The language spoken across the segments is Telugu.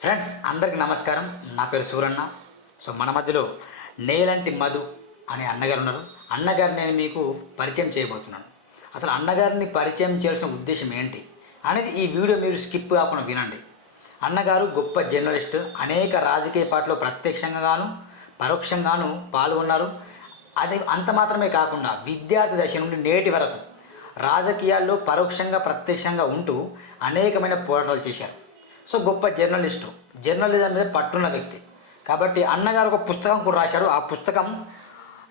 ఫ్రెండ్స్ అందరికీ నమస్కారం. నా పేరు సూరన్న సో మన మధ్యలో నేలంటి మధు అనే అన్నగారు ఉన్నారు. అన్నగారిని నేను మీకు పరిచయం చేయబోతున్నాను. అసలు అన్నగారిని పరిచయం చేయాల్సిన ఉద్దేశం ఏంటి అనేది ఈ వీడియో మీరు స్కిప్ కాకుండా వినండి. అన్నగారు గొప్ప జర్నలిస్ట్ అనేక రాజకీయ పార్టీలో ప్రత్యక్షంగాను పరోక్షంగాను పాల్గొన్నారు. అది అంత మాత్రమే కాకుండా విద్యార్థి దశ నుండి నేటి వరకు రాజకీయాల్లో పరోక్షంగా ప్రత్యక్షంగా ఉంటూ అనేకమైన పోరాటాలు చేశారు. సో గొప్ప జర్నలిస్టు. జర్నలిజం మీద పట్టున్న వ్యక్తి. కాబట్టి అన్నగారు ఒక పుస్తకం కూడా రాశారు ఆ పుస్తకం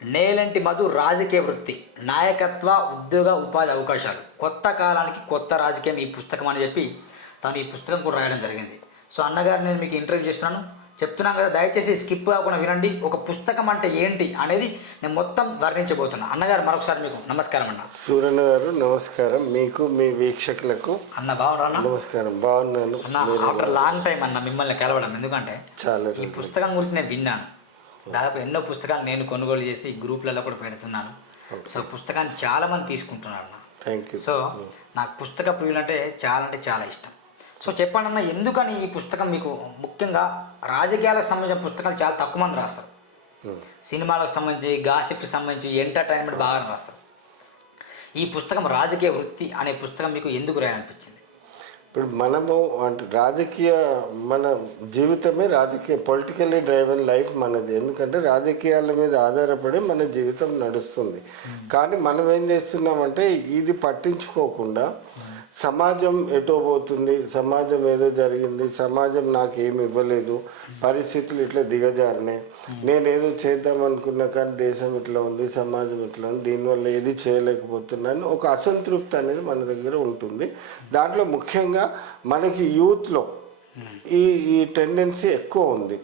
నేలంటి మధు రాజకీయ వృత్తి నాయకత్వ ఉద్యోగ ఉపాధి అవకాశాలు. కొత్త కాలానికి కొత్త రాజకీయం ఈ పుస్తకం అని చెప్పి తను ఈ పుస్తకం కూడా రాయడం జరిగింది. సో అన్నగారు నేను మీకు ఇంటర్వ్యూ చేస్తున్నాను. చెప్తున్నాను కదా దయచేసి స్కిప్ కాకుండా వినండి. ఒక పుస్తకం అంటే ఏంటి అనేది నేను మొత్తం వర్ణించబోతున్నాను అన్నగారు మరొకసారి మీకు నమస్కారం అన్న. సూరన్న గారు నమస్కారం. మీకు మీ వీక్షకులకు అన్న బాగున్నా నమస్కారం. బాగున్నాను. ఆఫ్టర్ లాంగ్ టైం అన్న మిమ్మల్ని కలవడం. ఎందుకంటే చాలా ఈ పుస్తకం గురించి నేను విన్నాను. దాదాపు ఎన్నో పుస్తకాలు నేను కొనుగోలు చేసి గ్రూప్లలో కూడా పెడుతున్నాను. సో పుస్తకాన్ని చాలా మంది తీసుకుంటున్నారు అన్న. థ్యాంక్ యూ సో నాకు పుస్తక ప్రియులు అంటే చాలా అంటే చాలా ఇష్టం. సో చెప్పండి అన్న ఎందుకని ఈ పుస్తకం మీకు ముఖ్యంగా రాజకీయాలకు సంబంధించిన పుస్తకాలు చాలా తక్కువ మంది రాస్తారు. సినిమాలకు సంబంధించి గాసిప్కి సంబంధించి ఎంటర్టైన్మెంట్ బాగా రాస్తారు. ఈ పుస్తకం రాజకీయ వృత్తి అనే పుస్తకం మీకు ఎందుకు రాయాలనిపించింది? ఇప్పుడు మనము అంటే రాజకీయ మన జీవితమే రాజకీయ పొలిటికల్లీ డ్రైవన్ లైఫ్ మనది. ఎందుకంటే రాజకీయాల మీద ఆధారపడి మన జీవితం నడుస్తుంది. కానీ మనం ఏం చేస్తున్నామంటే ఇది పట్టించుకోకుండా సమాజం ఎటో పోతుంది సమాజం ఏదో జరిగింది సమాజం నాకు ఏమి ఇవ్వలేదు పరిస్థితులు ఇట్లా దిగజారినాయి. నేనేదో చేద్దాం అనుకున్నా కానీ దేశం ఇట్లా ఉంది సమాజం ఇట్లా ఉంది దీనివల్ల ఏది చేయలేకపోతున్నాను ఒక అసంతృప్తి అనేది మన దగ్గర ఉంటుంది. దాంట్లో ముఖ్యంగా మనకి యూత్లో ఈ ఈ టెండెన్సీ ఎక్కువ ఉంది.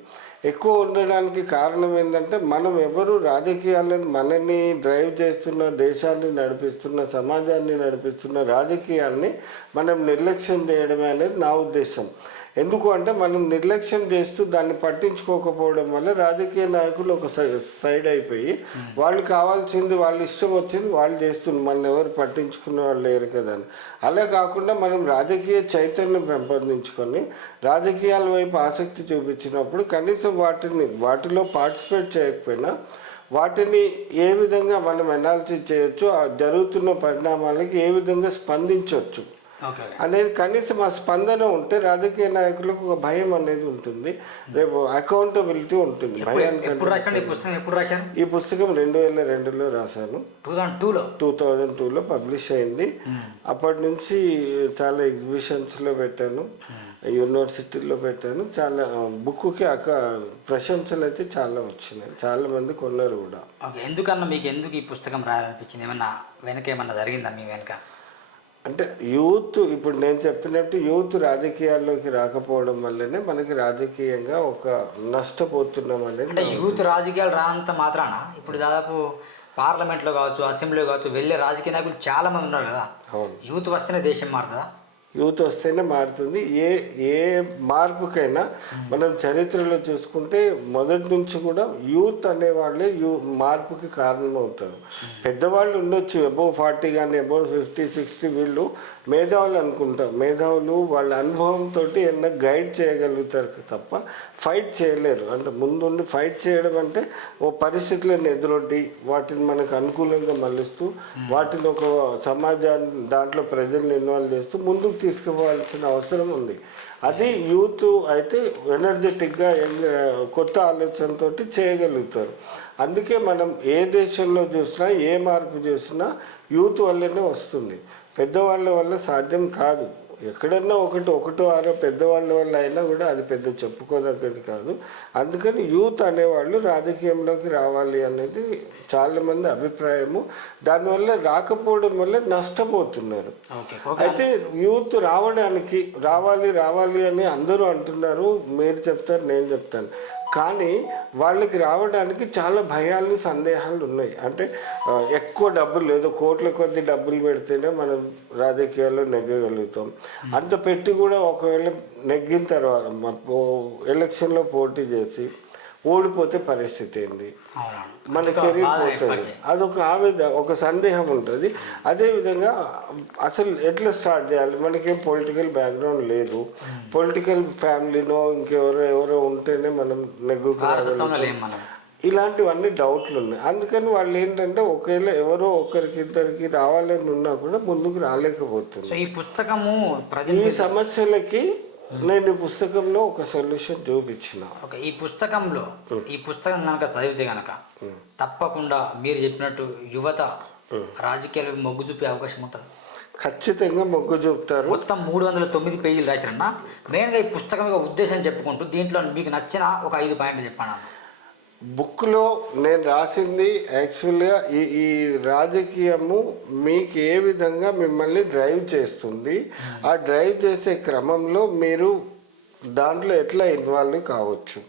ఎక్కువ ఉండడానికి కారణం ఏంటంటే మనం ఎవరు రాజకీయాలను మనని డ్రైవ్ చేస్తున్న దేశాన్ని నడిపిస్తున్న సమాజాన్ని నడిపిస్తున్న రాజకీయాల్ని మనం నిర్లక్ష్యం చేయడమే అనేది నా ఉద్దేశం. ఎందుకు అంటే మనం నిర్లక్ష్యం చేస్తూ దాన్ని పట్టించుకోకపోవడం వల్ల రాజకీయ నాయకులు ఒక సై- సైడ్ అయిపోయి వాళ్ళు కావాల్సింది వాళ్ళ ఇష్టం వచ్చింది వాళ్ళు చేస్తున్నారు. మన ఎవరు పట్టించుకునే వాళ్ళు లేరు కదా అని. అలా కాకుండా మనం రాజకీయ చైతన్యం పెంపొందించుకొని రాజకీయాల వైపు ఆసక్తి చూపించినప్పుడు కనీసం వాటిని వాటిలో పార్టిసిపేట్ చేయకపోయినా వాటిని ఏ విధంగా మనం ఎనాలిసిస్ చేయొచ్చు ఆ జరుగుతున్న పరిణామాలకి ఏ విధంగా స్పందించవచ్చు అనేది కనీసం ఆ స్పందన ఉంటే రాజకీయ నాయకులకు ఒక భయం అనేది ఉంటుంది. రేపు అకౌంటబిలిటీ ఉంటుంది. ఈ పుస్తకం? రెండు వేల రెండులో రాశాను. టూ థౌజండ్ టూలో పబ్లిష్ అయింది. అప్పటి నుంచి చాలా ఎగ్జిబిషన్స్లో పెట్టాను. యూనివర్సిటీలో పెట్టాను. చాలా బుక్కి అక్క ప్రశంసలు అయితే చాలా వచ్చినాయి. చాలా మంది కొన్నారు కూడా. ఎందుకన్నా మీకు ఎందుకు ఈ పుస్తకం రాయాలనిపించింది? ఏమన్నా వెనక ఏమన్నా జరిగిందా మీ వెనక? అంటే యూత్ ఇప్పుడు నేను చెప్పినట్టు యూత్ రాజకీయాల్లోకి రాకపోవడం వల్లనే మనకి రాజకీయంగా ఒక నష్టపోతున్నాం అనేది అంటే యూత్ రాజకీయాలు రానంత మాత్రాన ఇప్పుడు దాదాపు పార్లమెంట్లో కావచ్చు అసెంబ్లీలో కావచ్చు వెళ్ళే రాజకీయ నాయకులు చాలా మంది ఉన్నారు కదా. అవును. యూత్ వస్తేనే దేశం మారుతుందా? యూత్ వస్తేనే మారుతుంది. ఏ ఏ మార్పుకైనా మనం చరిత్రలో చూసుకుంటే మొదటి నుంచి కూడా యూత్ అనేవాళ్ళే యూ మార్పుకి కారణమవుతారు. పెద్దవాళ్ళు ఉండొచ్చు అబోవ్ ఫార్టీ కానీ అబోవ్ ఫిఫ్టీ సిక్స్టీ వీళ్ళు మేధావులు అనుకుంటారు. మేధావులు వాళ్ళ అనుభవంతో ఏమన్నా గైడ్ చేయగలుగుతారు తప్ప ఫైట్ చేయలేరు. అంటే ముందుండి ఫైట్ చేయడం అంటే ఓ పరిస్థితులను ఎదురొడ్డి వాటిని మనకు అనుకూలంగా మలుస్తూ వాటిని ఒక సమాజాన్ని దాంట్లో ప్రజల్ని ఇన్వాల్వ్ చేస్తూ ముందుకు తీసుకుపోవాల్సిన అవసరం ఉంది. అది యూత్ అయితే ఎనర్జెటిక్గా కొత్త ఆలోచనతో చేయగలుగుతారు. అందుకే మనం ఏ దేశంలో చూసినా ఏ మార్పు చూసినా యూత్ వల్లనే వస్తుంది. పెద్దవాళ్ళ వల్ల సాధ్యం కాదు. ఎక్కడన్నా ఒకటి ఒకటో ఆరో పెద్దవాళ్ళ వల్ల అయినా కూడా అది పెద్ద చెప్పుకోదగ్గది కాదు. అందుకని యూత్ అనేవాళ్ళు రాజకీయంలోకి రావాలి అనేది చాలామంది అభిప్రాయము. దానివల్ల రాకపోవడం వల్ల నష్టపోతున్నారు. అయితే యూత్ రావడానికి రావాలి రావాలి అని అందరూ అంటున్నారు. మీరు చెప్తారు నేను చెప్తాను. కానీ వాళ్ళకి రావడానికి చాలా భయాలు సందేహాలు ఉన్నాయి. అంటే ఎక్కువ డబ్బులు లేదు. కోట్ల కొద్ది డబ్బులు పెడితేనే మనం రాజకీయాల్లో నెగ్గగలుగుతాం. అంత పెట్టి కూడా ఒకవేళ నెగ్గిన తర్వాత ఎలక్షన్లో పోటీ చేసి ఓడిపోతే పరిస్థితి ఏంది? మన అదొక కెరీర్ పోతుంది. అదొక ఆవేద ఒక సందేహం ఉంటుంది. అదేవిధంగా అసలు ఎట్లా స్టార్ట్ చేయాలి? మనకేం పొలిటికల్ బ్యాక్గ్రౌండ్ లేదు. పొలిటికల్ ఫ్యామిలీనో ఇంకెవరో ఎవరో ఉంటేనే మనం నెగ్గుకు వారసత్వంలో రాగలుగుతాం. లేం మనం. ఇలాంటివన్నీ డౌట్లు ఉన్నాయి. అందుకని వాళ్ళు ఏంటంటే ఒకవేళ ఎవరో ఒకరికి ఇద్దరికి రావాలని ఉన్నా కూడా ముందుకు రాలేకపోతుంది ఈ పుస్తకము ఈ సమస్యలకి నేను పుస్తకంలో ఒక సొల్యూషన్ చూపించిన. ఓకే ఈ పుస్తకంలో ఈ పుస్తకం కనుక చదివితే కనుక తప్పకుండా మీరు చెప్పినట్టు యువత రాజకీయాలకు మొగ్గు చూపే అవకాశం ఉంటుంది. ఖచ్చితంగా మొగ్గు చూపుతారు. మొత్తం మూడు వందల తొమ్మిది పేజీలు రాశారన్న మెయిన్గా ఈ పుస్తకం యొక్క ఉద్దేశం చెప్పుకుంటూ దీంట్లో మీకు నచ్చిన ఒక ఐదు పాయింట్లు చెప్పాను. బుక్లో నేను రాసింది యాక్చువల్గా ఈ ఈ రాజకీయము మీకు ఏ విధంగా మిమ్మల్ని డ్రైవ్ చేస్తుంది ఆ డ్రైవ్ చేసే క్రమంలో మీరు దాంట్లో ఎట్లా ఇన్వాల్వ్ కావచ్చు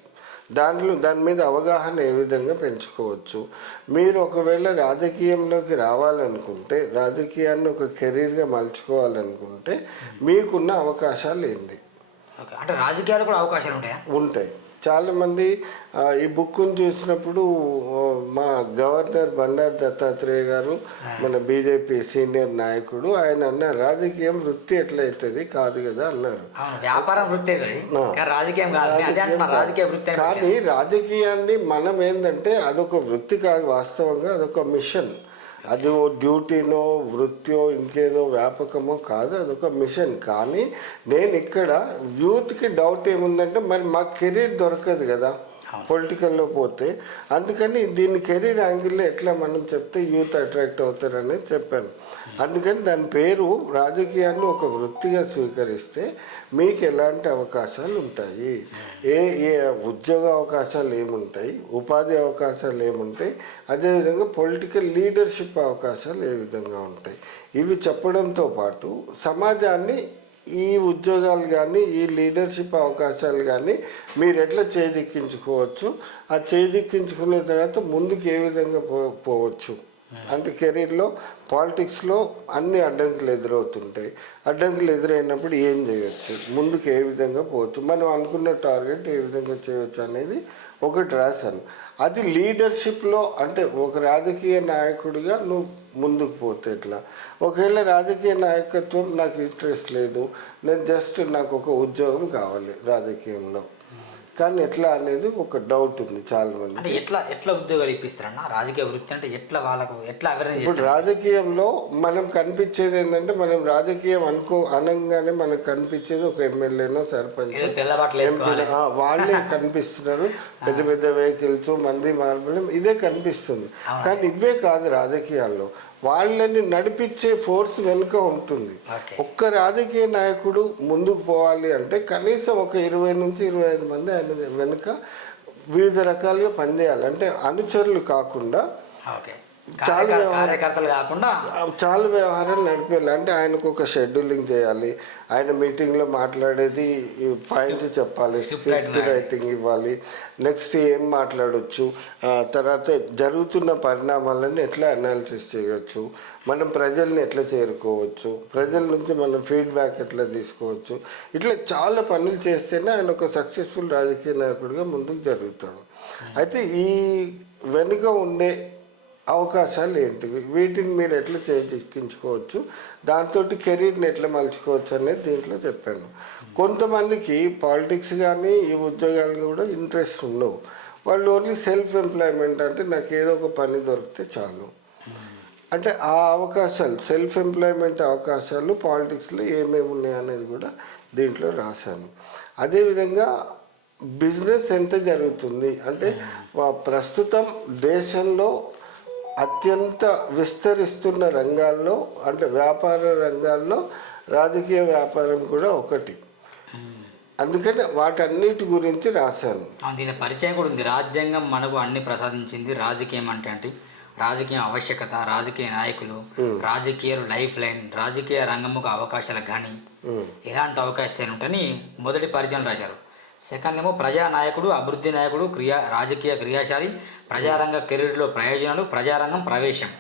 దాంట్లో దాని మీద అవగాహన ఏ విధంగా పెంచుకోవచ్చు. మీరు ఒకవేళ రాజకీయంలోకి రావాలనుకుంటే రాజకీయాన్ని ఒక కెరీర్గా మలుచుకోవాలనుకుంటే మీకున్న అవకాశాలు ఏంది? అంటే రాజకీయాలు కూడా అవకాశాలు ఉంటాయా? ఉంటాయి. చాలామంది ఈ బుక్ను చూసినప్పుడు మా గవర్నర్ బండారు దత్తాత్రేయ గారు మన బీజేపీ సీనియర్ నాయకుడు ఆయన అన్నారు రాజకీయం వృత్తి ఎట్లయితుంది? కాదు కదా అన్నారు. వ్యాపారం వృత్తి కానీ రాజకీయాన్ని మనం ఏంటంటే అదొక వృత్తి కాదు వాస్తవంగా అదొక మిషన్. అది ఓ డ్యూటీనో వృత్తియో ఇంకేదో వ్యాపకమో కాదు అదొక మిషన్. కానీ నేను ఇక్కడ యూత్కి డౌట్ ఏముందంటే మరి మాకు కెరీర్ దొరకదు కదా పొలిటికల్లో పోతే. అందుకని దీన్ని కెరీర్ యాంగిల్లో ఎట్లా మనం చెప్తే యూత్ అట్రాక్ట్ అవుతారనేది చెప్పాను. అందుకని దాని పేరు రాజకీయాన్ని ఒక వృత్తిగా స్వీకరిస్తే మీకు ఎలాంటి అవకాశాలు ఉంటాయి? ఏ ఏ ఉద్యోగ అవకాశాలు ఏముంటాయి? ఉపాధి అవకాశాలు ఏముంటాయి? అదేవిధంగా పొలిటికల్ లీడర్షిప్ అవకాశాలు ఏ విధంగా ఉంటాయి? ఇవి చెప్పడంతో పాటు సమాజాన్ని ఈ ఉద్యోగాలు కానీ ఈ లీడర్షిప్ అవకాశాలు కానీ మీరు ఎట్లా చేదిక్కించుకోవచ్చు? ఆ చేదిక్కించుకునే తర్వాత ముందుకు ఏ విధంగా పో పోవచ్చు? అంటే కెరీర్లో పాలిటిక్స్లో అన్ని అడ్డంకులు ఎదురవుతుంటాయి. అడ్డంకులు ఎదురైనప్పుడు ఏం చేయొచ్చు? ముందుకు ఏ విధంగా పోవచ్చు? మనం అనుకున్న టార్గెట్ ఏ విధంగా చేయవచ్చు అనేది ఒకటి రాశాను అది లీడర్షిప్లో అంటే ఒక రాజకీయ నాయకుడిగా నువ్వు ముందుకు పోతే ఎట్లా? ఒకవేళ రాజకీయ నాయకత్వం నాకు ఇంట్రెస్ట్ లేదు నేను జస్ట్ నాకు ఒక ఉద్యోగం కావాలి రాజకీయంలో. కానీ ఎట్లా అనేది ఒక డౌట్ ఉంది చాలా మంది అంటే ఎట్లా ఎట్లా ఉద్యోగాలు ఇప్పిస్తారన్న? రాజకీయ వృత్తి అంటే ఎట్లా వాళ్ళకు ఎట్లా అవేర్నెస్ ఇప్పుడు రాజకీయంలో మనం కనిపించేది ఏంటంటే మనం రాజకీయం అనుకో అనగానే మనకు కనిపించేది ఒక ఎమ్మెల్యేనో సర్పంచ్ ఏదో ఆ, వాళ్ళే కనిపిస్తున్నారు. పెద్ద పెద్ద వెహికల్స్ మంది మార్బలం ఇదే కనిపిస్తుంది. కానీ ఇవే కాదు రాజకీయాల్లో. వాళ్ళని నడిపించే ఫోర్స్ వెనుక ఉంటుంది. ఒక్క రాజకీయ నాయకుడు ముందుకు పోవాలి అంటే కనీసం ఒక ఇరవై నుంచి ఇరవై ఐదు మంది ఆయన వెనుక వివిధ రకాలుగా పనిచేయాలి. అంటే అనుచరులు కాకుండా ఓకే. చాలా కార్యకర్తలు కాకుండా చాలా వ్యవహారాలు నడిపేయాలి. అంటే ఆయనకు ఒక షెడ్యూలింగ్ చేయాలి. ఆయన మీటింగ్లో మాట్లాడేది ఈ పాయింట్ చెప్పాలి. స్క్రిప్ట్ రైటింగ్ ఇవ్వాలి. నెక్స్ట్ ఏం మాట్లాడొచ్చు? ఆ, తర్వాత జరుగుతున్న పరిణామాలను ఎట్లా అనాలిసిస్ చేయొచ్చు? మనం ప్రజల్ని ఎట్లా చేరుకోవచ్చు? ప్రజల నుంచి మనం ఫీడ్బ్యాక్ ఎట్లా తీసుకోవచ్చు? ఇట్లా చాలా పనులు చేస్తేనే ఆయన ఒక సక్సెస్ఫుల్ రాజకీయ నాయకుడిగా ముందుకు జరుగుతాడు. అయితే ఈ వెనుక ఉండే అవకాశాలు ఏంటివి వీటిని మీరు ఎట్లా చేజిక్కించుకోవచ్చు? దాంతో కెరీర్ని ఎట్లా మలుచుకోవచ్చు అనేది దీంట్లో చెప్పాను. కొంతమందికి పాలిటిక్స్ కానీ ఈ ఉద్యోగాలు కూడా ఇంట్రెస్ట్ ఉండవు. వాళ్ళు ఓన్లీ సెల్ఫ్ ఎంప్లాయ్మెంట్ అంటే నాకు ఏదో ఒక పని దొరికితే చాలు. అంటే ఆ అవకాశాలు సెల్ఫ్ ఎంప్లాయ్మెంట్ అవకాశాలు పాలిటిక్స్లో ఏమేమి ఉన్నాయి అనేది కూడా దీంట్లో రాశాను. అదేవిధంగా బిజినెస్ ఎంత జరుగుతుంది? అంటే ప్రస్తుతం దేశంలో అత్యంత విస్తరిస్తున్న రంగాల్లో అంటే వ్యాపార రంగాల్లో రాజకీయ వ్యాపారం కూడా ఒకటి. అందుకని వాటన్నిటి గురించి రాశాను. దీని పరిచయం కూడా ఉంది. రాజ్యాంగం మనకు అన్ని ప్రసాదించింది రాజకీయం అంటే అంటే రాజకీయం ఆవశ్యకత రాజకీయ నాయకులు రాజకీయాలు లైఫ్ లైన్ రాజకీయ రంగముకు అవకాశాల ఉమ్. ఎలాంటి అవకాశాలు ఉంటాయని మొదటి పరిచయం రాశారు. సెకండ్ ఏమో ప్రజా నాయకుడు అభివృద్ధి నాయకుడు క్రియా రాజకీయ క్రియాశాలి ప్రజారంగ కెరీర్లో ప్రయోజనాలు ప్రజారంగం ప్రవేశం.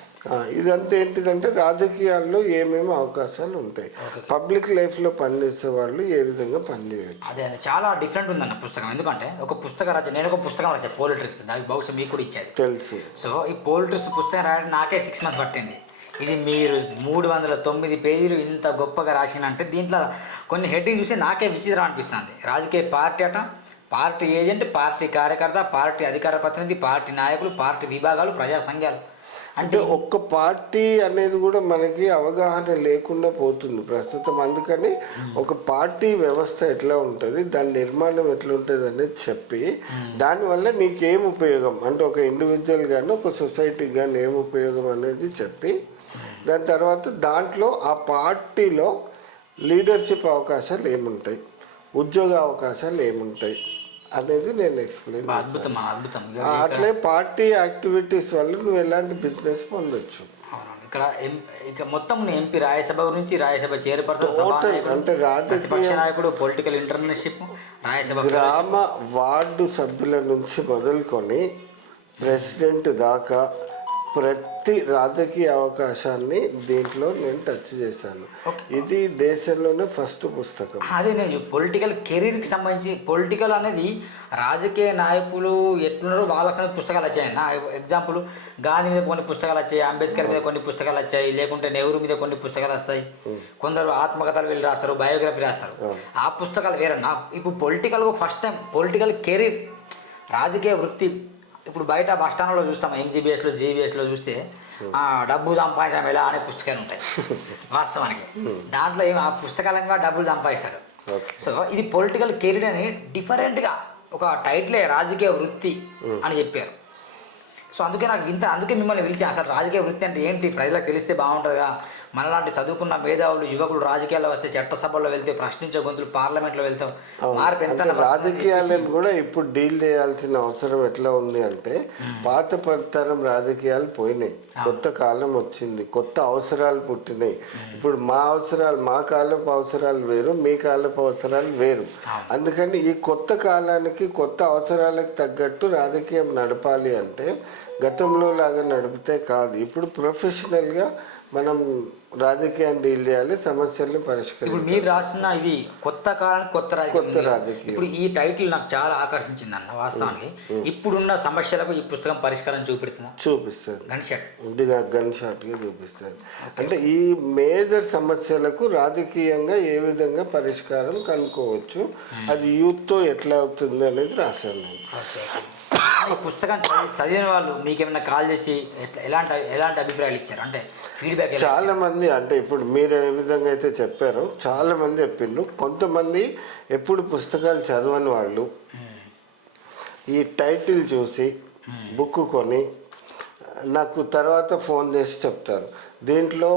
ఇదంతా ఏంటిదంటే రాజకీయాల్లో ఏమేమి అవకాశాలు ఉంటాయి. పబ్లిక్ లైఫ్లో పనిచేసే వాళ్ళు ఏ విధంగా పనిచేయచ్చు? అదే చాలా డిఫరెంట్ ఉందన్న పుస్తకం. ఎందుకంటే ఒక పుస్తక రచన నేను ఒక పుస్తకం రాశాను పోలిట్రిక్స్ దానికి బహుశా మీకు కూడా ఇచ్చేది. తెలుసు. సో ఈ పోలిటిక్స్ పుస్తకం రాయడానికి నాకే సిక్స్ మంత్స్ పట్టింది. ఇది మీరు మూడు వందల తొమ్మిది పేజీలు ఇంత గొప్పగా రాసినంటే దీంట్లో కొన్ని హెడ్డింగ్ చూసి నాకే విచిత్రం అనిపిస్తుంది. రాజకీయ పార్టీ అట పార్టీ ఏజెంట్ పార్టీ కార్యకర్త పార్టీ అధికార ప్రతినిధి పార్టీ నాయకులు పార్టీ విభాగాలు ప్రజా సంఘాలు. అంటే ఒక్క పార్టీ అనేది కూడా మనకి అవగాహన లేకుండా పోతుంది ప్రస్తుతం. అందుకని ఒక పార్టీ వ్యవస్థ ఎట్లా ఉంటుంది దాని నిర్మాణం ఎట్లా ఉంటుంది అనేది చెప్పి దానివల్ల నీకేం ఉపయోగం? అంటే ఒక ఇండివిజువల్ కానీ ఒక సొసైటీకి కానీ ఏం ఉపయోగం అనేది చెప్పి దాని తర్వాత దాంట్లో ఆ పార్టీలో లీడర్షిప్ అవకాశాలు ఏముంటాయి? ఉద్యోగ అవకాశాలు ఏముంటాయి? అనేది నేను ఎక్స్ప్లెయిన్ అట్లే పార్టీ యాక్టివిటీస్ వల్ల నువ్వు ఎలాంటి బిజినెస్ పొందొచ్చు. ఇక్కడ ఇక మొత్తం ఎంపీ రాజ్యసభ గురించి రాజ్యసభ చైర్పర్సన్ అంటే రాజకీయ- నాయకుడు పొలిటికల్ ఇంటర్నర్షిప్ రాజ్యసభ గ్రామ వార్డు సభ్యుల నుంచి మొదలుకొని ప్రెసిడెంట్ దాకా ప్రతి రాజకీయ అవకాశాన్ని దీంట్లో నేను టచ్ చేశాను. ఇది దేశంలోనే ఫస్ట్ పుస్తకం. అదే నేను పొలిటికల్ కెరీర్కి సంబంధించి పొలిటికల్ అనేది రాజకీయ నాయకులు ఎట్లున్నారో వాళ్ళ సంబంధించిన పుస్తకాలు వచ్చాయి. నా ఎగ్జాంపుల్ గాంధీ మీద కొన్ని పుస్తకాలు వచ్చాయి అంబేద్కర్ మీద కొన్ని పుస్తకాలు వచ్చాయి లేకుంటే నెహ్రూ మీద కొన్ని పుస్తకాలు వస్తాయి. కొందరు ఆత్మకథలు వీళ్ళు రాస్తారు బయోగ్రఫీ రాస్తారు. ఆ పుస్తకాలు వేరన్నా ఇప్పుడు political first time political career రాజకీయ వృత్తి ఇప్పుడు బయట బస్ స్టాండ్లో చూస్తాం ఎంజీబీఎస్లో జీబీఎస్లో చూస్తే ఆ, డబ్బు సంపాదించడం ఎలా అనే పుస్తకాలు ఉంటాయి. వాస్తవానికి. దాంట్లో ఏమి ఆ పుస్తకాలంగా డబ్బులు సంపాదిస్తారు. సో ఇది పొలిటికల్ కెరీర్ అని డిఫరెంట్గా ఒక టైటిలే రాజకీయ వృత్తి అని చెప్పారు. సో అందుకే నాకు ఇంత అందుకే మిమ్మల్ని పిలిచి అసలు రాజకీయ వృత్తి అంటే ఏంటి? ప్రజలకు తెలిస్తే బాగుంటుందిగా. మనలాంటి చదువుకున్న మేధావులు యువకులు రాజకీయాల్లో వస్తే చట్టసభల్లో వెళ్తే ప్రశ్నించే గొంతులు పార్లమెంట్లో వెళ్తాం. మార్పు ఎంత రాజకీయాలను కూడా ఇప్పుడు డీల్ చేయాల్సిన అవసరం ఎట్లా ఉంది అంటే పాత తరం రాజకీయాలు పోయినాయి. కొత్త కాలం వచ్చింది. కొత్త అవసరాలు పుట్టినాయి. ఇప్పుడు మా అవసరాలు మా కాలపు అవసరాలు వేరు మీ కాలపు అవసరాలు వేరు. అందుకని ఈ కొత్త కాలానికి కొత్త అవసరాలకు తగ్గట్టు రాజకీయం నడపాలి అంటే గతంలో లాగా నడిపితే కాదు. ఇప్పుడు ప్రొఫెషనల్గా మనం రాజకీయాన్ని డీల్ చేయాలి సమస్యల్ని పరిష్కరించాలి. ఇప్పుడు మీరు రాసిన ఇది కొత్త కాలానికి కొత్త రాజకీయం. కొత్త ఉంది. రాజకీయం. ఇప్పుడు ఈ టైటిల్ నాకు చాలా ఆకర్షించింది అన్న వాస్తవానికి ఇప్పుడున్న సమస్యలకు ఈ పుస్తకం పరిష్కారం చూపెడుతుందా చూపిస్తుంది. గణిషట్ కొద్దిగా గన్ షాట్గా చూపిస్తుంది. అంటే ఈ మేజర్ సమస్యలకు రాజకీయంగా ఏ విధంగా పరిష్కారం కనుక్కోవచ్చు అది యూత్తో ఎట్లా అవుతుంది అనేది రాశాను నేను. ఈ పుస్తకం చదివి- చదివిన వాళ్ళు మీకేమైనా కాల్ చేసి ఎలాంటి ఎలాంటి అభిప్రాయాలు ఇచ్చారు? అంటే ఫీడ్బ్యాక్ చాలా మంది అంటే ఇప్పుడు మీరు ఏ విధంగా అయితే చెప్పారో చాలా మంది చెప్పిండ్రు కొంతమంది ఎప్పుడు పుస్తకాలు చదవని వాళ్ళు ఈ టైటిల్ చూసి బుక్ కొని నాకు తర్వాత ఫోన్ చేసి చెప్తారు. దీంట్లో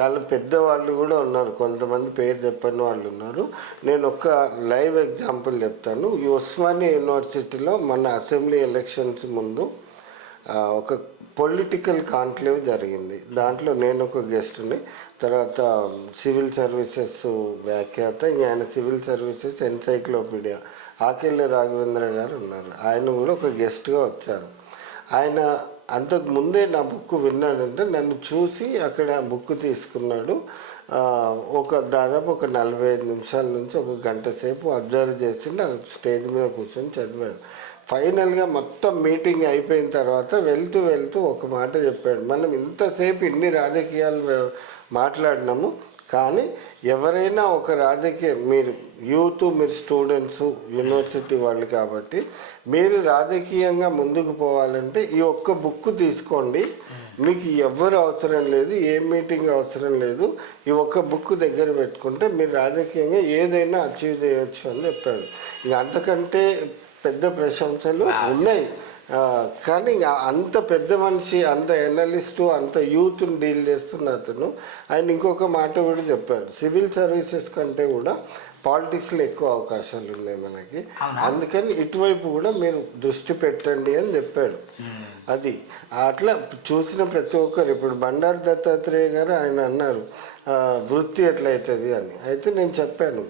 చాలా పెద్దవాళ్ళు కూడా ఉన్నారు. కొంతమంది పేరు చెప్పని వాళ్ళు ఉన్నారు. నేను ఒక లైవ్ ఎగ్జాంపుల్ చెప్తాను. ఈ ఉస్మానియా యూనివర్సిటీలో మన అసెంబ్లీ ఎలక్షన్స్ ముందు ఒక పొలిటికల్ కాన్క్లేవ్ జరిగింది. దాంట్లో నేను ఒక గెస్ట్ని తర్వాత సివిల్ సర్వీసెస్ వ్యాఖ్యాత ఇంక ఆయన civil services encyclopedia Akella Raghavendra గారు ఉన్నారు. ఆయన కూడా ఒక గెస్ట్గా వచ్చారు. ఆయన అంతకు ముందే నా బుక్ విన్నాడంటే నన్ను చూసి అక్కడ బుక్ తీసుకున్నాడు. ఒక దాదాపు ఒక నలభై ఐదు నిమిషాల నుంచి ఒక గంట సేపు అబ్జర్వ్ చేసి నాకు స్టేజ్ మీద కూర్చొని చదివాడు. ఫైనల్గా మొత్తం మీటింగ్ అయిపోయిన తర్వాత వెళ్తూ వెళ్తూ ఒక మాట చెప్పాడు. మనం ఇంతసేపు ఇన్ని రాజకీయాలు మాట్లాడినాము. కానీ ఎవరైనా ఒక రాజకీయ మీరు యూత్ మీరు స్టూడెంట్స్ యూనివర్సిటీ వాళ్ళు కాబట్టి మీరు రాజకీయంగా ముందుకు పోవాలంటే ఈ ఒక్క బుక్ తీసుకోండి. మీకు ఎవరు అవసరం లేదు ఏ మీటింగ్ అవసరం లేదు. ఈ ఒక్క బుక్ దగ్గర పెట్టుకుంటే మీరు రాజకీయంగా ఏదైనా అచీవ్ చేయొచ్చు అని చెప్పాడు. ఇక అంతకంటే పెద్ద ప్రశంసలు ఉన్నాయి. కానీ అంత పెద్ద మనిషి అంత ఎనలిస్టు అంత యూత్ని డీల్ చేస్తున్న అతను. ఆయన ఇంకొక మాట కూడా చెప్పాడు. సివిల్ సర్వీసెస్ కంటే కూడా పాలిటిక్స్లో ఎక్కువ అవకాశాలు ఉన్నాయి మనకి. అందుకని ఇటువైపు కూడా మీరు దృష్టి పెట్టండి అని చెప్పాడు. అది అట్లా చూసిన ప్రతి ఒక్కరు ఇప్పుడు బండారు దత్తాత్రేయ గారు ఆయన అన్నారు "ఆ, వృత్తి ఎట్లయితుంది అని. అయితే నేను చెప్పాను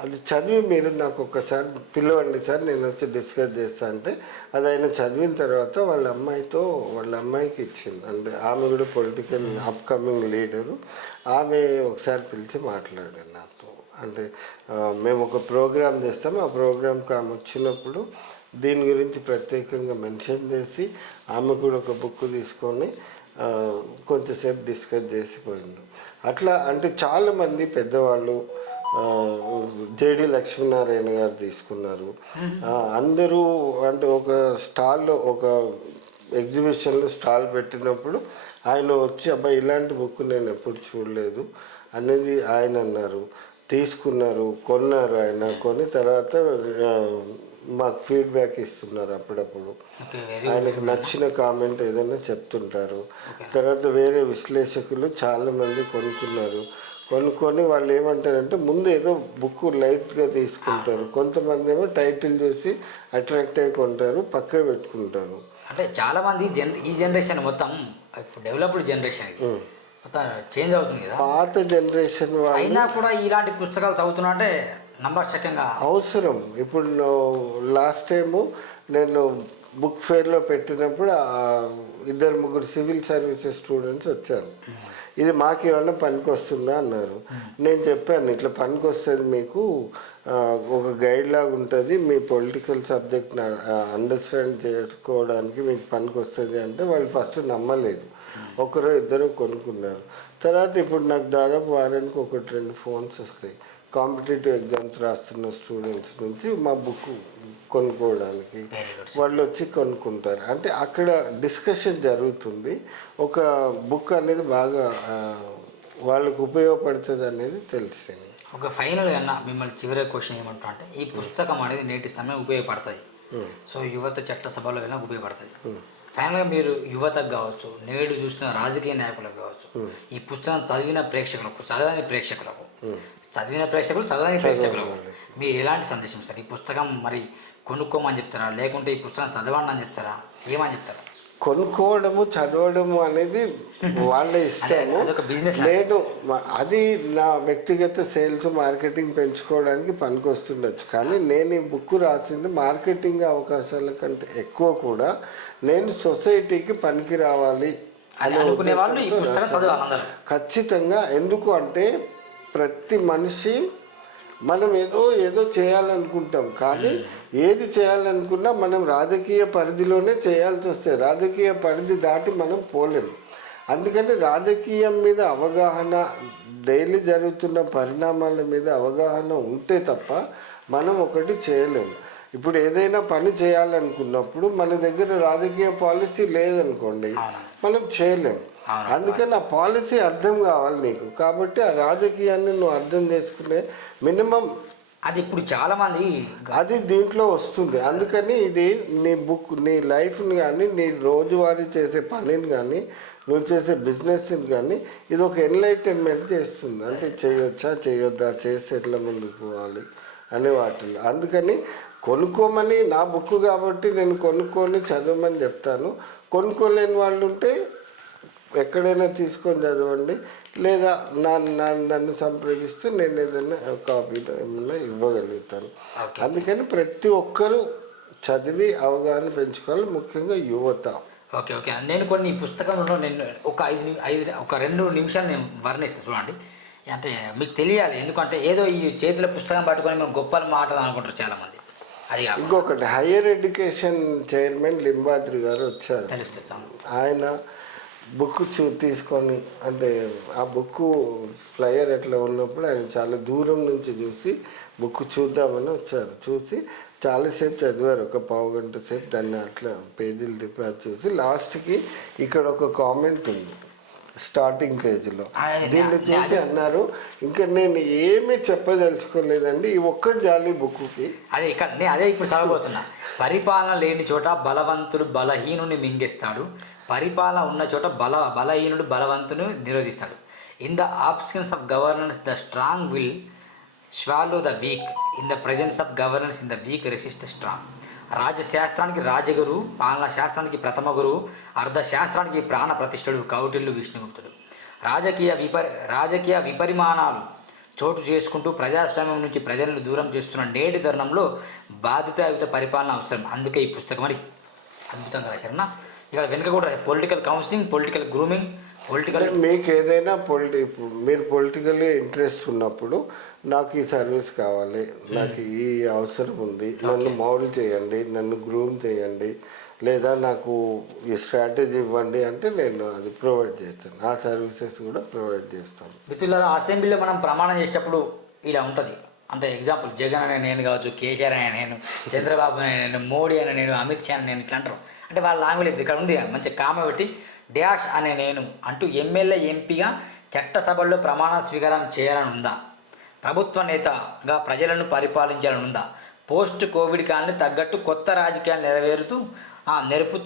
అది చదివి మీరు నాకు ఒకసారి పిలవండి సార్ నేను వచ్చి డిస్కస్ చేస్తా అంటే అది ఆయన చదివిన తర్వాత వాళ్ళ అమ్మాయితో వాళ్ళ అమ్మాయికి ఇచ్చింది. అంటే ఆమె కూడా పొలిటికల్ అప్కమింగ్ లీడరు ఆమె ఒకసారి పిలిచి మాట్లాడారు నాతో. అంటే మేము ఒక ప్రోగ్రామ్ చేస్తాం. ఆ ప్రోగ్రామ్కి ఆమె వచ్చినప్పుడు దీని గురించి ప్రత్యేకంగా మెన్షన్ చేసి ఆమె కూడా ఒక బుక్ తీసుకొని కొంచెంసేపు డిస్కస్ చేసిపోయిండు అట్లా అంటే చాలామంది పెద్దవాళ్ళు జేడి లక్ష్మీనారాయణ గారు తీసుకున్నారు. అందరూ అంటే ఒక స్టాల్లో ఒక ఎగ్జిబిషన్లో స్టాల్ పెట్టినప్పుడు ఆయన వచ్చి అబ్బాయి ఇలాంటి బుక్ నేను ఎప్పుడు చూడలేదు. అనేది ఆయన అన్నారు. తీసుకున్నారు కొన్నారు ఆయన కొని తర్వాత మాకు ఫీడ్బ్యాక్ ఇస్తున్నారు అప్పుడప్పుడు. ఆయనకు నచ్చిన కామెంట్ ఏదైనా చెప్తుంటారు. తర్వాత వేరే విశ్లేషకులు చాలా మంది కొనుక్కున్నారు. కొనుక్కొని వాళ్ళు ఏమంటారంటే ముందు ఏదో బుక్ లైట్గా తీసుకుంటారు. కొంతమంది ఏమో టైటిల్ చూసి అట్రాక్ట్ అయి కొంటారు పక్క పెట్టుకుంటారు. అంటే చాలా మంది జన్ ఈ జనరేషన్ మొత్తం ఇప్పుడు డెవలప్డ్ జనరేషన్ ఇది. మొత్తం చేంజ్ అవుతుంది కదా? పాత జనరేషన్ అయినా కూడా ఇలాంటి పుస్తకాలు చదువుతున్నా అంటే నంబర్శకంగా అవసరం. ఇప్పుడు లాస్ట్ టైము నేను బుక్ ఫేర్లో పెట్టినప్పుడు ఇద్దరు ముగ్గురు సివిల్ సర్వీసెస్ స్టూడెంట్స్ వచ్చారు. ఇది మాకు ఏమన్నా పనికి వస్తుందా అన్నారు. నేను చెప్పాను ఇట్లా పనికి వస్తుంది మీకు ఒక గైడ్ లాగా ఉంటుంది మీ పొలిటికల్ సబ్జెక్ట్ అండర్స్టాండ్ చేసుకోవడానికి మీకు పనికి వస్తుంది అంటే వాళ్ళు ఫస్ట్ నమ్మలేదు. ఒకరు ఇద్దరు కొనుక్కున్నారు. తర్వాత ఇప్పుడు నాకు దాదాపు వారానికి ఒకటి రెండు ఫోన్స్ వస్తాయి. కాంపిటేటివ్ ఎగ్జామ్స్ రాస్తున్న స్టూడెంట్స్ నుంచి మా బుక్ కొనుక్కోవడానికి వాళ్ళు వచ్చి కొనుక్కుంటారు. అంటే అక్కడ డిస్కషన్ జరుగుతుంది. ఒక బుక్ అనేది బాగా వాళ్ళకు ఉపయోగపడుతుంది అనేది తెలిసింది. ఒక ఫైనల్ అన్న మిమ్మల్ని చివరి క్వశ్చన్ ఏమంటా అంటే ఈ పుస్తకం అనేది నేటి సమయం ఉపయోగపడుతుంది సో యువత చట్టసభలో వెళ్ళినా ఉపయోగపడుతుంది ఫైనల్గా మీరు యువతకు కావచ్చు నేడు చూస్తున్న రాజకీయ నాయకులకు కావచ్చు ఈ పుస్తకం చదివిన ప్రేక్షకులకు చదవని ప్రేక్షకులకు చదివిన ప్రేక్షకులు చదవని ప్రేక్షకులకు మీరు ఎలాంటి సందేశం ఇస్తారు? ఈ పుస్తకం మరి కొనుక్కోమని చెప్తారా? లేకుంటే ఈ పుస్తకం చదవండి అని చెప్తారా? ఏమని చెప్తారా? కొనుక్కోవడము చదవడము అనేది వాళ్ళ ఇష్టము. నేను అది నా వ్యక్తిగత సేల్స్ మార్కెటింగ్ పెంచుకోవడానికి పనికొస్తుండొచ్చు. కానీ నేను ఈ బుక్ రాసింది మార్కెటింగ్ అవకాశాల కంటే ఎక్కువ కూడా నేను సొసైటీకి పనికి రావాలి అని ఖచ్చితంగా ఎందుకు అంటే ప్రతి మనిషి మనం ఏదో ఏదో చేయాలనుకుంటాం. కానీ ఏది చేయాలనుకున్నా మనం రాజకీయ పరిధిలోనే చేయాల్సి వస్తుంది రాజకీయ పరిధి దాటి మనం పోలేం. అందుకని రాజకీయం మీద అవగాహన డైలీ జరుగుతున్న పరిణామాల మీద అవగాహన ఉంటే తప్ప మనం ఒకటి చేయలేం. ఇప్పుడు ఏదైనా పని చేయాలనుకున్నప్పుడు మన దగ్గర రాజకీయ పాలసీ లేదనుకోండి మనం చేయలేం. అందుకని ఆ పాలసీ అర్థం కావాలి నీకు. కాబట్టి ఆ రాజకీయాన్ని నువ్వు అర్థం చేసుకునే మినిమం అది ఇప్పుడు చాలా మంది అది దీంట్లో వస్తుంది. అందుకని ఇది నీ బుక్ నీ లైఫ్ని కానీ నీ రోజువారీ చేసే పనిని కానీ నువ్వు చేసే బిజినెస్ని కానీ ఇది ఒక ఎన్లైటన్మెంట్ చేస్తుంది. అంటే చేయొచ్చా చేయొద్దా చేసి ఎట్లా ముందుకు పోవాలి అనే వాటిలో. అందుకని కొనుక్కోమని నా బుక్ కాబట్టి నేను కొనుక్కొని చదవమని చెప్తాను. కొనుక్కోలేని వాళ్ళు ఉంటే ఎక్కడైనా తీసుకొని చదవండి. లేదా నా నా నన్ను సంప్రదిస్తే నేను ఏదైనా కాపీ ఏమైనా ఇవ్వగలుగుతాను. అందుకని ప్రతి ఒక్కరూ చదివి అవగాహన పెంచుకోవాలి. ముఖ్యంగా యువత. Okay okay. నేను కొన్ని ఈ పుస్తకంలో నేను ఒక ఐదు ఐదు ఒక రెండు నిమిషాలు నేను వర్ణిస్తాను చూడండి. అంటే మీకు తెలియాలి. ఎందుకంటే ఏదో ఈ చేతిలో పుస్తకం పట్టుకొని మేము గొప్పలు మాటలు అనుకుంటారు చాలామంది. అది ఇంకొకటి హయ్యర్ ఎడ్యుకేషన్ చైర్మన్ లింబాద్రి గారు వచ్చారు. ఆయన బుక్ చూ తీసుకొని అంటే ఆ బుక్ ఫ్లయర్ ఎట్లా ఉన్నప్పుడు ఆయన చాలా దూరం నుంచి చూసి బుక్ చూద్దామని వచ్చారు. చూసి చాలాసేపు చదివారు ఒక పావు గంట సేపు దాన్ని అట్లా పేజీలు తిప్పి అది చూసి. లాస్ట్కి ఇక్కడ ఒక కామెంట్ ఉంది. స్టార్టింగ్ పేజీలో. దీన్ని చూసి అన్నారు. ఇంకా నేను ఏమీ చెప్పదలుచుకోలేదండి. ఈ ఒక్కటి జాలి బుక్కి అదే ఇక్కడ నేను అదే ఇప్పుడు చదవబోతున్నా. పరిపాలన లేని చోట బలవంతుడు బలహీనుని మింగేస్తాడు. పరిపాలన ఉన్న చోట బల బలహీనుడు బలవంతుని నిరోధిస్తాడు. In the absence of governance the strong will swallow the weak in the presence of governance in the weak resist strong రాజశాస్త్రానికి రాజగురు పాలనా శాస్త్రానికి ప్రథమ గురువు అర్ధశాస్త్రానికి ప్రాణ ప్రతిష్ఠుడు కౌటిల్లు విష్ణుగుప్తుడు. రాజకీయ విపరి రాజకీయ విపరిమాణాలు చోటు చేసుకుంటూ ప్రజాస్వామ్యం నుంచి ప్రజలను దూరం చేస్తున్న నేటి తరుణంలో బాధ్యతాయుత పరిపాలన అవసరం. అందుకే ఈ పుస్తకం అని అద్భుతంగా రాశారన్న ఇక్కడ వెనుక కూడా political counselling political grooming political మీకు ఏదైనా పొలిటి మీరు పొలిటికల్ ఇంట్రెస్ట్ ఉన్నప్పుడు నాకు ఈ సర్వీస్ కావాలి నాకు ఈ అవసరం ఉంది నన్ను మౌల్డ్ చేయండి నన్ను గ్రూమ్ చేయండి లేదా నాకు ఈ స్ట్రాటజీ ఇవ్వండి అంటే నేను అది ప్రొవైడ్ చేస్తాను. ఆ సర్వీసెస్ కూడా ప్రొవైడ్ చేస్తాను. మిత్రులారా అసెంబ్లీలో మనం ప్రమాణం చేసేటప్పుడు ఇలా ఉంటుంది. అంటే ఎగ్జాంపుల్ జగన్ అనే నేను కావచ్చు కేసీఆర్ అనే నేను చంద్రబాబు అనే నేను మోడీ అనే నేను అమిత్ షా అనే నేను ఇట్లా అంటారు. అంటే వాళ్ళ లాంగ్వేజ్ ఇక్కడ ఉంది మంచి కామ పెట్టి డాష్ అనే నేను అంటూ ఎమ్మెల్యే ఎంపీగా చట్టసభల్లో ప్రమాణ స్వీకారం చేయాలని ఉందా? ప్రభుత్వ నేతగా ప్రజలను పరిపాలించాలని ఉందా పోస్ట్ కోవిడ్ కాలాన్ని తగ్గట్టు కొత్త రాజకీయాలు నెరవేరుతూ ఆ, నెరుపు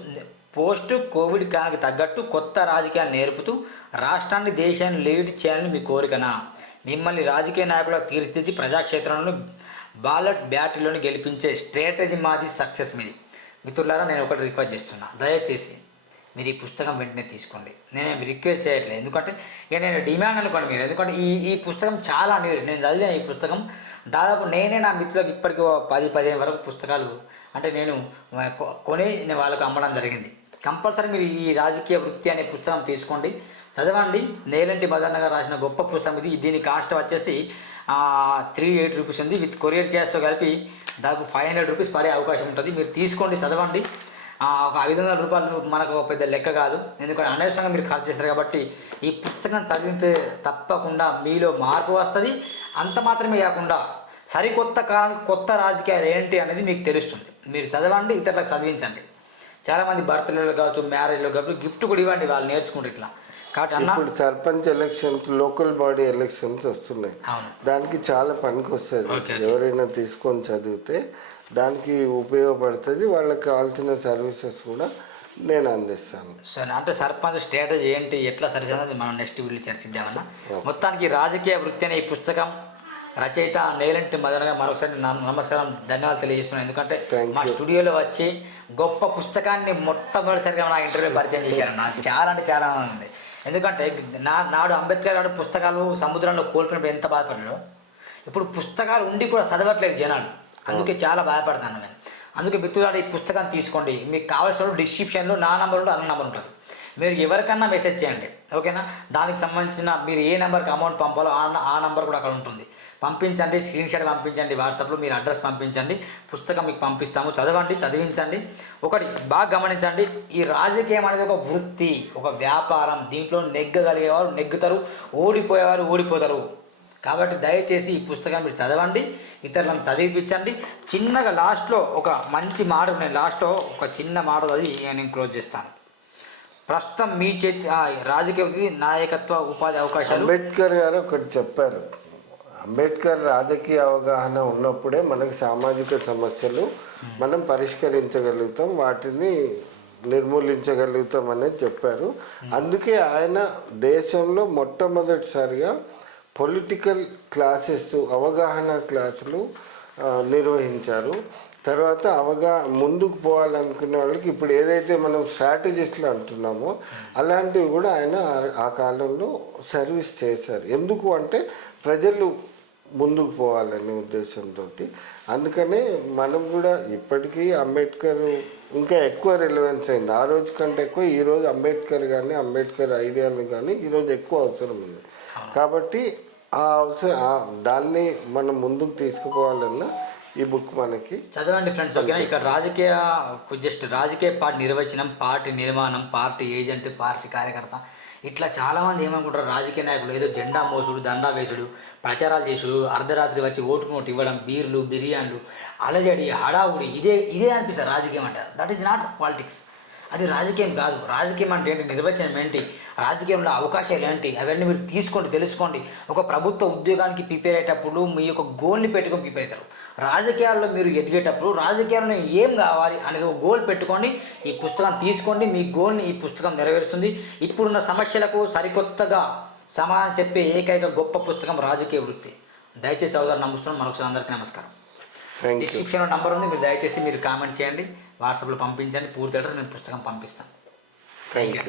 పోస్ట్ కోవిడ్ కాలానికి తగ్గట్టు కొత్త రాజకీయాలు నేర్పుతూ రాష్ట్రాన్ని దేశాన్ని లీడ్ చేయాలని మీ కోరికనా? మిమ్మల్ని రాజకీయ నాయకులుగా తీర్చిదిద్ది ప్రజాక్షేత్రంలో బాలట్ బ్యాటరీలోని గెలిపించే స్ట్రాటజీ మాది సక్సెస్ మీది. మిత్రులారా నేను ఒకటి రిక్వెస్ట్ చేస్తున్నా. దయచేసి మీరు ఈ పుస్తకం వెంటనే తీసుకోండి. నేను రిక్వెస్ట్ చేయట్లేదు. ఎందుకంటే ఇక నేను డిమాండ్ అనుకోండి మీరు. ఎందుకంటే ఈ ఈ పుస్తకం చాలా నీడు నేను చదివాను ఈ పుస్తకం. దాదాపు నేనే నా మిత్రులకు ఇప్పటికీ ఓ పది పదిహేను వరకు పుస్తకాలు అంటే నేను కొని నేను వాళ్ళకు అమ్మడం జరిగింది. కంపల్సరీ మీరు ఈ రాజకీయ వృత్తి అనే పుస్తకం తీసుకోండి. చదవండి. నేలంటి మదన్న గారు రాసిన గొప్ప పుస్తకం ఇది. దీని కాస్ట్ వచ్చేసి త్రీ ఎయిట్ రూపీస్ ఉంది. విత్ కొరియర్ చేస్తూ కలిపి దాదాపు ఫైవ్ హండ్రెడ్ రూపీస్ పడే అవకాశం ఉంటుంది. మీరు తీసుకోండి చదవండి. ఒక ఐదు వందల రూపాయలు మనకు ఒక పెద్ద లెక్క కాదు. ఎందుకంటే అనవసరంగా మీరు ఖర్చు చేస్తారు కాబట్టి ఈ పుస్తకం చదివితే తప్పకుండా మీలో మార్పు వస్తుంది. అంత మాత్రమే కాకుండా సరికొత్త కా కొత్త రాజకీయాలు ఏంటి అనేది మీకు తెలుస్తుంది. మీరు చదవండి ఇతరులకు చదివించండి. చాలామంది బర్త్డేలో కావచ్చు మ్యారేజ్లో కావచ్చు గిఫ్ట్ కూడా ఇవ్వండి వాళ్ళు నేర్చుకుంటారు ఇట్లా. కాబట్టి అన్న ఇప్పుడు sarpanch elections local body elections వస్తున్నాయి. అవును. దానికి చాలా పనికి వస్తుంది. ఎవరైనా తీసుకొని చదివితే దానికి ఉపయోగపడుతుంది. వాళ్ళకి కావాల్సిన సర్వీసెస్ కూడా నేను అందిస్తాను. సరే అంటే సర్పంచ్ స్ట్రాటజీ ఏంటి ఎట్లా సరిచేయాలి మనం నెక్స్ట్ వీడియో చర్చిద్దామన్నా? మొత్తానికి రాజకీయ వృత్తి అనే ఈ పుస్తకం రచయిత నేలంటి మదన్ గారు మరొకసారి నమస్కారం ధన్యవాదాలు తెలియజేస్తున్నాను. ఎందుకంటే మా. స్టూడియోలో వచ్చి గొప్ప పుస్తకాన్ని మొట్టమొదటిసారిగా నా ఇంటర్వ్యూ పరిచయం చేశారు. నాకు చాలా అంటే చాలా ఆనందం ఉంది. ఎందుకంటే నా నాడు అంబేద్కర్ గారు పుస్తకాలు సముద్రంలో కోల్పోయినప్పుడు ఎంత బాధపడ్డాడో ఇప్పుడు పుస్తకాలు ఉండి కూడా చదవట్లేదు జనాలు. అందుకే చాలా బాధపడతాను నేను. అందుకే మిత్రులాడు ఈ పుస్తకాన్ని తీసుకోండి. మీకు కావాల్సిన డిస్క్రిప్షన్లో నా నంబర్ ఉంటుంది అన్న నంబర్ ఉంటుంది. మీరు ఎవరికన్నా మెసేజ్ చేయండి. ఓకేనా? దానికి సంబంధించిన మీరు ఏ నెంబర్కి అమౌంట్ పంపాలో ఆ ఆ నెంబర్ కూడా అక్కడ ఉంటుంది. పంపించండి స్క్రీన్ షాట్ పంపించండి వాట్సాప్లో మీరు అడ్రస్ పంపించండి. పుస్తకం మీకు పంపిస్తాము. చదవండి చదివించండి. ఒకటి బాగా గమనించండి. ఈ రాజకీయం అనేది ఒక వృత్తి ఒక వ్యాపారం. దీంట్లో నెగ్గగలిగేవారు నెగ్గుతారు ఓడిపోయేవారు ఓడిపోతారు. కాబట్టి దయచేసి ఈ పుస్తకం మీరు చదవండి ఇతరులను చదివిపించండి చిన్నగా లాస్ట్లో ఒక మంచి మాట నేను లాస్ట్లో ఒక చిన్న మాట చదివి నేను క్లోజ్ చేస్తాను. ప్రస్తుతం మీ చేతి రాజకీయ నాయకత్వ ఉపాధి అవకాశాలు. అంబేద్కర్ గారు ఒకటి చెప్పారు. అంబేద్కర్ రాజకీయ అవగాహన ఉన్నప్పుడే మనకి సామాజిక సమస్యలు మనం పరిష్కరించగలుగుతాం వాటిని నిర్మూలించగలుగుతాం అనేది చెప్పారు. అందుకే ఆయన దేశంలో మొట్టమొదటిసారిగా పొలిటికల్ క్లాసెస్ అవగాహన క్లాసులు నిర్వహించారు. తర్వాత అవగా ముందుకు పోవాలనుకునే వాళ్ళకి ఇప్పుడు ఏదైతే మనం స్ట్రాటజిస్ట్లు అంటున్నామో అలాంటివి కూడా ఆయన ఆ- ఆ కాలంలో సర్వీస్ చేశారు. ఎందుకు అంటే ప్రజలు ముందుకు పోవాలనే ఉద్దేశంతో అందుకనే మనం కూడా ఇప్పటికీ అంబేద్కర్ ఇంకా ఎక్కువ రిలవెన్స్ అయింది. ఆ రోజు కంటే ఎక్కువ ఈరోజు అంబేద్కర్ కానీ అంబేద్కర్ ఐడియాలు కానీ ఈరోజు ఎక్కువ అవసరం ఉంది కాబట్టి ఆ అవసరం దాన్ని మనం ముందుకు తీసుకుపోవాలన్నా ఈ బుక్ మనకి చదవండి ఫ్రెండ్స్ ఓకేనా ఇక్కడ రాజకీయ జస్ట్ రాజకీయ పార్టీ నిర్వచనం పార్టీ నిర్మాణం పార్టీ ఏజెంట్ పార్టీ కార్యకర్త. ఇట్లా చాలామంది ఏమనుకుంటారు? రాజకీయ నాయకులు ఏదో జెండా మోసుడు దండా వేసుడు ప్రచారాలు చేసుడు అర్ధరాత్రి వచ్చి ఓటుకు నోటు ఇవ్వడం బీర్లు బిర్యానీలు అలజడి హడావుడి ఇదే ఇదే అనిపిస్తుంది రాజకీయం అంటే దట్ ఈస్ నాట్ పాలిటిక్స్ అది రాజకీయం కాదు. రాజకీయం అంటే ఏంటి? నిర్వచనం ఏంటి? రాజకీయంలో అవకాశాలు ఏంటి? అవన్నీ మీరు తీసుకోండి తెలుసుకోండి. ఒక ప్రభుత్వ ఉద్యోగానికి ప్రిపేర్ అయ్యేటప్పుడు మీ యొక్క గోల్ని పెట్టుకొని ప్రిపేర్ అవుతారు. రాజకీయాల్లో మీరు ఎదిగేటప్పుడు రాజకీయాల్లో ఏం కావాలి అనేది ఒక గోల్ పెట్టుకోండి ఈ పుస్తకం తీసుకోండి. మీ గోల్ని ఈ పుస్తకం నెరవేరుస్తుంది. ఇప్పుడున్న సమస్యలకు సరికొత్తగా సమాధానం చెప్పే ఏకైక గొప్ప పుస్తకం రాజకీయ వృత్తి. దయచేసి చదువుదారు నమ్ముతున్నాను. మరొకసారి అందరికీ నమస్కారం. డిస్క్రిప్షన్లో నంబర్ ఉంది. మీరు దయచేసి మీరు కామెంట్ చేయండి. వాట్సాప్లో పంపించండి. పూర్తి అడ్రస్ నేను పుస్తకం పంపిస్తాను. Thank you